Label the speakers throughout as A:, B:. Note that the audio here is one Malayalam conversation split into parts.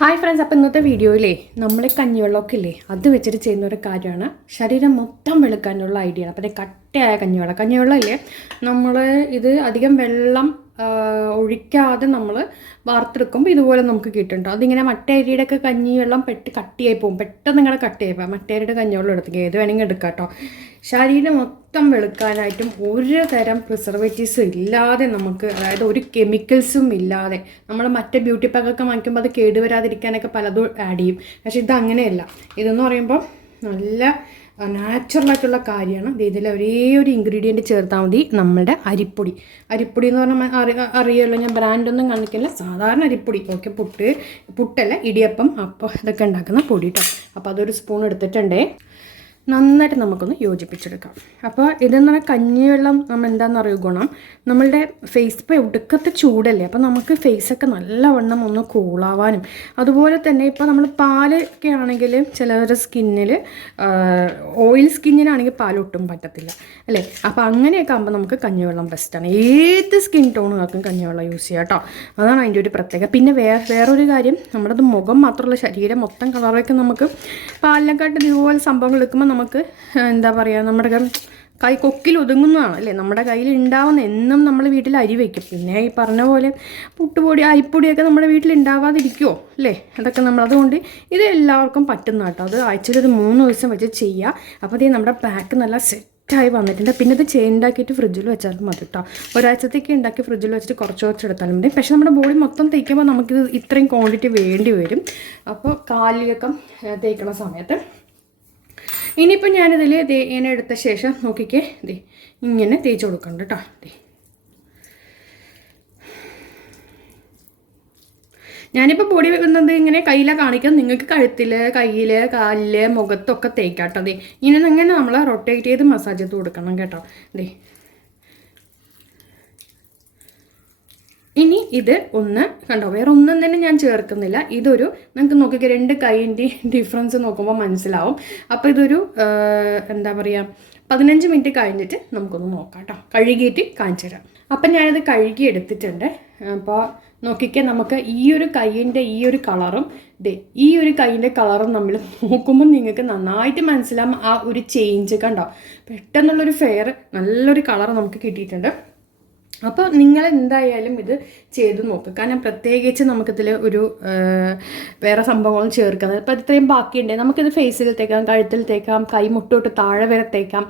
A: ഹായ് ഫ്രണ്ട്സ് അപ്പോൾ ഇന്നത്തെ വീഡിയോയിലേ നമ്മൾ കഞ്ഞിവെള്ളമൊക്കെ ഇല്ലേ അത് വെച്ചിട്ട് ചെയ്യുന്ന ഒരു കാര്യമാണ്. ശരീരം മൊത്തം വെളുക്കാനുള്ള ഐഡിയ ആണ്. അപ്പോൾ കട്ടയായ കഞ്ഞിവെള്ളം. കഞ്ഞിവെള്ളം ഇല്ലേ നമ്മൾ ഇത് അധികം വെള്ളം ഒഴിക്കാതെ നമ്മൾ വാർത്തെടുക്കുമ്പോൾ ഇതുപോലെ നമുക്ക് കിട്ടുന്നുണ്ട്. അതിങ്ങനെ മട്ടേരിയുടെ ഒക്കെ കഞ്ഞിവെള്ളം പെട്ട് കട്ടിയായി പോകും. പെട്ടെന്ന് ഇങ്ങനെ കട്ടിയായി പോകും. മട്ടേരിയുടെ കഞ്ഞിവെള്ളം എടുത്തേക്ക് ഏത് വേണമെങ്കിൽ എടുക്കാം കേട്ടോ. ശരീരം മൊത്തം വെളുക്കാനായിട്ടും ഒരു തരം പ്രിസർവേറ്റീവ്സും ഇല്ലാതെ നമുക്ക് അതായത് ഒരു കെമിക്കൽസും ഇല്ലാതെ നമ്മൾ മറ്റേ ബ്യൂട്ടി പാക്കൊക്കെ വാങ്ങിക്കുമ്പോൾ അത് കേടുവരാതിരിക്കാനൊക്കെ പലതും ആഡ് ചെയ്യും. പക്ഷേ ഇത് അങ്ങനെയല്ല ഇതെന്ന് പറയുമ്പോൾ നല്ല നാച്ചുറൽ ആയിട്ടുള്ള കാര്യമാണ്. ഇതിൽ ഒരേ ഒരു ഇൻഗ്രീഡിയന്റ് ചേർത്താൽ മതി നമ്മുടെ അരിപ്പൊടി. അരിപ്പൊടി എന്ന് പറഞ്ഞാൽ അറി അറിയാമല്ലോ ഞാൻ ബ്രാൻഡൊന്നും കാണിക്കില്ല. സാധാരണ അരിപ്പൊടി. ഓക്കെ പുട്ട് പുട്ടല്ല ഇടിയപ്പം അപ്പം ഇതൊക്കെ ഉണ്ടാക്കുന്ന പൊടി കേട്ടോ അപ്പോൾ അതൊരു സ്പൂൺ എടുത്തിട്ടുണ്ടേ. നന്നായിട്ട് നമുക്കൊന്ന് യോജിപ്പിച്ചെടുക്കാം. അപ്പോൾ ഇതെന്ന് പറഞ്ഞാൽ കഞ്ഞിവെള്ളം നമ്മൾ എന്താണെന്ന് അറിയൂ ഗുണം. നമ്മളുടെ ഫേസ് ഇപ്പോൾ ഒടുക്കത്തെ ചൂടല്ലേ അപ്പോൾ നമുക്ക് ഫേസൊക്കെ നല്ലവണ്ണം ഒന്ന് കൂളാവാനും അതുപോലെ തന്നെ ഇപ്പോൾ നമ്മൾ പാലൊക്കെ ആണെങ്കിൽ ചിലവരുടെ സ്കിന്നിൽ ഓയിൽ സ്കിന്നിനാണെങ്കിൽ പാൽ ഒട്ടും പറ്റത്തില്ല അല്ലേ? അപ്പോൾ അങ്ങനെയൊക്കെ ആകുമ്പോൾ നമുക്ക് കഞ്ഞിവെള്ളം ബെസ്റ്റാണ് ഏത് സ്കിൻ ടോണുകൾക്കും കഞ്ഞിവെള്ളം യൂസ് ചെയ്യാം കേട്ടോ. അതാണ് അതിന്റെ ഒരു പ്രത്യേകത. പിന്നെ വേറെ വേറൊരു കാര്യം നമ്മുടെ മുഖം മാത്രമല്ല ശരീരം മൊത്തം കളറൊക്കെ നമുക്ക് പാലിനെക്കാട്ടും ഇതുപോലെ സംഭവങ്ങൾ എടുക്കുമ്പോൾ നമുക്ക് എന്താ പറയുക നമ്മുടെ ക- കൊക്കിൽ ഒതുങ്ങുന്നതാണ് അല്ലേ? നമ്മുടെ കയ്യിൽ ഉണ്ടാവുന്ന എന്നും നമ്മൾ വീട്ടിൽ അരി വയ്ക്കും പിന്നെ ഈ പറഞ്ഞ പോലെ പുട്ടുപൊടി അരിപ്പൊടിയൊക്കെ നമ്മുടെ വീട്ടിൽ ഉണ്ടാവാതിരിക്കുമോ അല്ലേ? അതൊക്കെ നമ്മൾ അതുകൊണ്ട് ഇത് എല്ലാവർക്കും പറ്റുന്ന കേട്ടോ. അത് ആഴ്ചയിൽ ഒരു മൂന്ന് ദിവസം വെച്ച് ചെയ്യുക അപ്പോൾ ഇത് നമ്മുടെ പാക്ക് നല്ല സെറ്റായി വന്നിട്ടുണ്ട്. പിന്നെ ഇത് ഉണ്ടാക്കിയിട്ട് ഫ്രിഡ്ജിൽ വെച്ചാൽ മതി കേട്ടോ. ഒരാഴ്ചത്തേക്ക് ഉണ്ടാക്കി ഫ്രിഡ്ജിൽ വെച്ചിട്ട് കുറച്ച് കുറച്ച് എടുത്താലും മതി. പക്ഷേ നമ്മുടെ ബോഡി മൊത്തം തേക്കുമ്പോൾ നമുക്കിത് ഇത്രയും ക്വാണ്ടിറ്റി വേണ്ടി വരും. അപ്പോൾ കാലിലൊക്കെ തേക്കുന്ന സമയത്ത് ഇനിയിപ്പോൾ ഞാനിതിൽ ദേ എടുത്ത ശേഷം നോക്കിക്കേ. ദേ ഇങ്ങനെ തേച്ച് കൊടുക്കണ്ട കേട്ടോ. ദേ. ഞാനിപ്പോൾ പൊടി വെക്കുന്നത് ഇങ്ങനെ കയ്യിലാണ് കാണിക്കാം. നിങ്ങൾക്ക് കഴുത്തിൽ കയ്യിൽ കാലിൽ മുഖത്തൊക്കെ തേക്കാട്ടോ ദേ. ഇങ്ങനെ ഇങ്ങനെ നമ്മൾ റൊട്ടേറ്റ് ചെയ്ത് മസാജ് ചെയ്ത് കൊടുക്കണം കേട്ടോ. ദേ ഇനി ഇത് ഒന്ന് കണ്ടോ? വേറെ ഒന്നും തന്നെ ഞാൻ ചേർക്കുന്നില്ല. ഇതൊരു നിങ്ങൾക്ക് നോക്കിക്കുക രണ്ട് കൈന്റെ ഡിഫറൻസ് നോക്കുമ്പോൾ മനസ്സിലാവും. അപ്പോൾ ഇതൊരു എന്താ പറയുക പതിനഞ്ച് മിനിറ്റ് കഴിഞ്ഞിട്ട് നമുക്കൊന്ന് നോക്കാം കേട്ടോ കഴുകിയിട്ട് കാണിച്ചു തരാം. അപ്പം ഞാനിത് കഴുകി എടുത്തിട്ടുണ്ട്. അപ്പോൾ നോക്കിക്കാൻ നമുക്ക് ഈ ഒരു കൈയിന്റെ ഈ ഒരു കളറും ദേ ഈ ഒരു കൈയിന്റെ കളറും നമ്മൾ നോക്കുമ്പോൾ നിങ്ങൾക്ക് നന്നായിട്ട് മനസ്സിലാവും ആ ഒരു ചേഞ്ച് കണ്ടോ? പെട്ടെന്നുള്ളൊരു ഫെയർ നല്ലൊരു കളർ നമുക്ക് കിട്ടിയിട്ടുണ്ട്. അപ്പോൾ നിങ്ങൾ എന്തായാലും ഇത് ചെയ്ത് നോക്കുക കാരണം പ്രത്യേകിച്ച് നമുക്കിതിൽ ഒരു വേറെ സംഭവങ്ങളും ചേർക്കുന്നത് ഇപ്പോൾ ഇത്രയും ബാക്കിയുണ്ട്. നമുക്കിത് ഫേസിൽ തേക്കാം കഴുത്തിൽ തേക്കാം കൈ മുട്ടോട്ട് താഴെ വരെ തേക്കാം.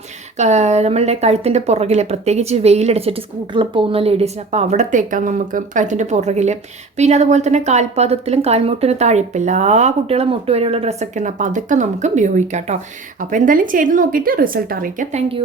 A: നമ്മളുടെ കഴുത്തിന്റെ പുറകിൽ പ്രത്യേകിച്ച് വെയിലടിച്ചിട്ട് സ്കൂട്ടറിൽ പോകുന്ന ലേഡീസിന് അപ്പോൾ അവിടെ തേക്കാം നമുക്ക് കഴുത്തിന്റെ പുറകിൽ പിന്നെ അതുപോലെ തന്നെ കാൽപാദത്തിലും കാൽമുട്ടിന് താഴെ ഇപ്പം എല്ലാ കുട്ടികളും മുട്ട് വരെയുള്ള ഡ്രസ്സൊക്കെ ഉണ്ട്. അപ്പോൾ അതൊക്കെ നമുക്ക് ഉപയോഗിക്കാം കേട്ടോ അപ്പോൾ എന്തായാലും ചെയ്ത് നോക്കിയിട്ട് റിസൾട്ട് അറിയിക്കാം. താങ്ക്